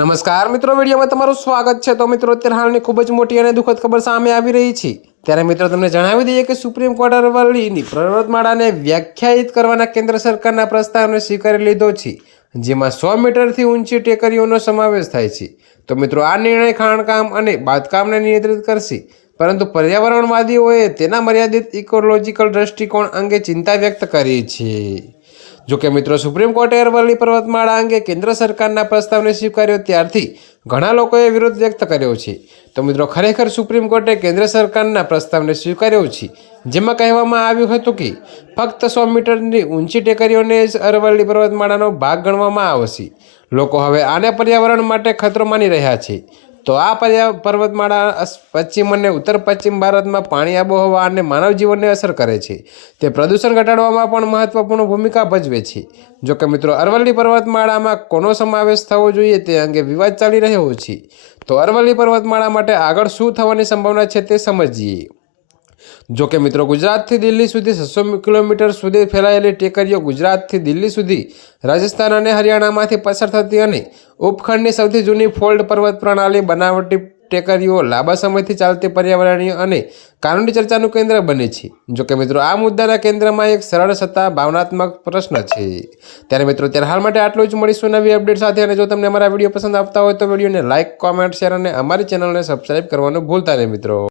નમસ્કાર મિત્રો, વિડીયોમાં તમારું સ્વાગત છે। તો મિત્રો, અત્યારે હાલની ખૂબ જ મોટી અને દુઃખદ ખબર સામે આવી રહી છે। ત્યારે મિત્રો તમને જણાવી દઈએ કે સુપ્રીમ કોર્ટ અરવલ્લીની પર્વતમાળાને વ્યાખ્યાયિત કરવાના કેન્દ્ર સરકારના પ્રસ્તાવને સ્વીકારી લીધો છે, જેમાં 100 મીટરથી ઊંચી ટેકરીઓનો સમાવેશ થાય છે। તો મિત્રો, આ નિર્ણય ખાણકામ અને બાંધકામને નિયંત્રિત કરશે, પરંતુ પર્યાવરણવાદીઓએ તેના મર્યાદિત ઇકોલોજીકલ દૃષ્ટિકોણ અંગે ચિંતા વ્યક્ત કરી છે। જોકે મિત્રો, સુપ્રીમ કોર્ટે અરવલ્લી પર્વતમાળા અંગે કેન્દ્ર સરકારના પ્રસ્તાવને સ્વીકાર્યો ત્યારથી ઘણા લોકોએ વિરોધ વ્યક્ત કર્યો છે। તો મિત્રો, ખરેખર સુપ્રીમ કોર્ટે કેન્દ્ર સરકારના પ્રસ્તાવને સ્વીકાર્યો છે, જેમાં કહેવામાં આવ્યું હતું કે ફક્ત 100 મીટરની ઊંચી ટેકરીઓને જ અરવલ્લી પર્વતમાળાનો ભાગ ગણવામાં આવશે। લોકો હવે આને પર્યાવરણ માટે ખતરો માની રહ્યા છે। તો આ પર્વતમાળા પશ્ચિમ અને ઉત્તર પશ્ચિમ ભારતમાં પાણી, આબોહવા અને માનવ જીવનને અસર કરે છે। તે પ્રદૂષણ ઘટાડવામાં પણ મહત્વપૂર્ણ ભૂમિકા ભજવે છે। જોકે મિત્રો, અરવલ્લી પર્વતમાળામાં કોનો સમાવેશ થવો જોઈએ તે અંગે વિવાદ ચાલી રહ્યો છે। તો અરવલ્લી પર્વતમાળા માટે આગળ શું થવાની સંભાવના છે તે સમજીએ। જોકે મિત્રો, ગુજરાતથી દિલ્હી સુધી 600 કિલોમીટર સુધી ફેલાયેલી ટેકરીઓ ગુજરાતથી દિલ્હી સુધી રાજસ્થાન અને હરિયાણામાંથી પસાર થતી અને ઉપખંડની સૌથી જૂની ફોલ્ડ પર્વત પ્રણાલી બનાવટી ટેકરીઓ લાંબા સમયથી ચાલતી પર્યાવરણીય અને કાનૂની ચર્ચાનું કેન્દ્ર બની છે। જોકે મિત્રો, આ મુદ્દાના કેન્દ્રમાં એક સરળ છતાં ભાવનાત્મક પ્રશ્ન છે। ત્યારે મિત્રો, હાલ માટે આટલું જ। મળીશું નવી અપડેટ સાથે। અને જો તમને અમારા વિડીયો પસંદ આવતા હોય તો વિડીયોને લાઇક, કોમેન્ટ, શેર અને અમારી ચેનલને સબસ્ક્રાઈબ કરવાનું ભૂલતા નહીં મિત્રો।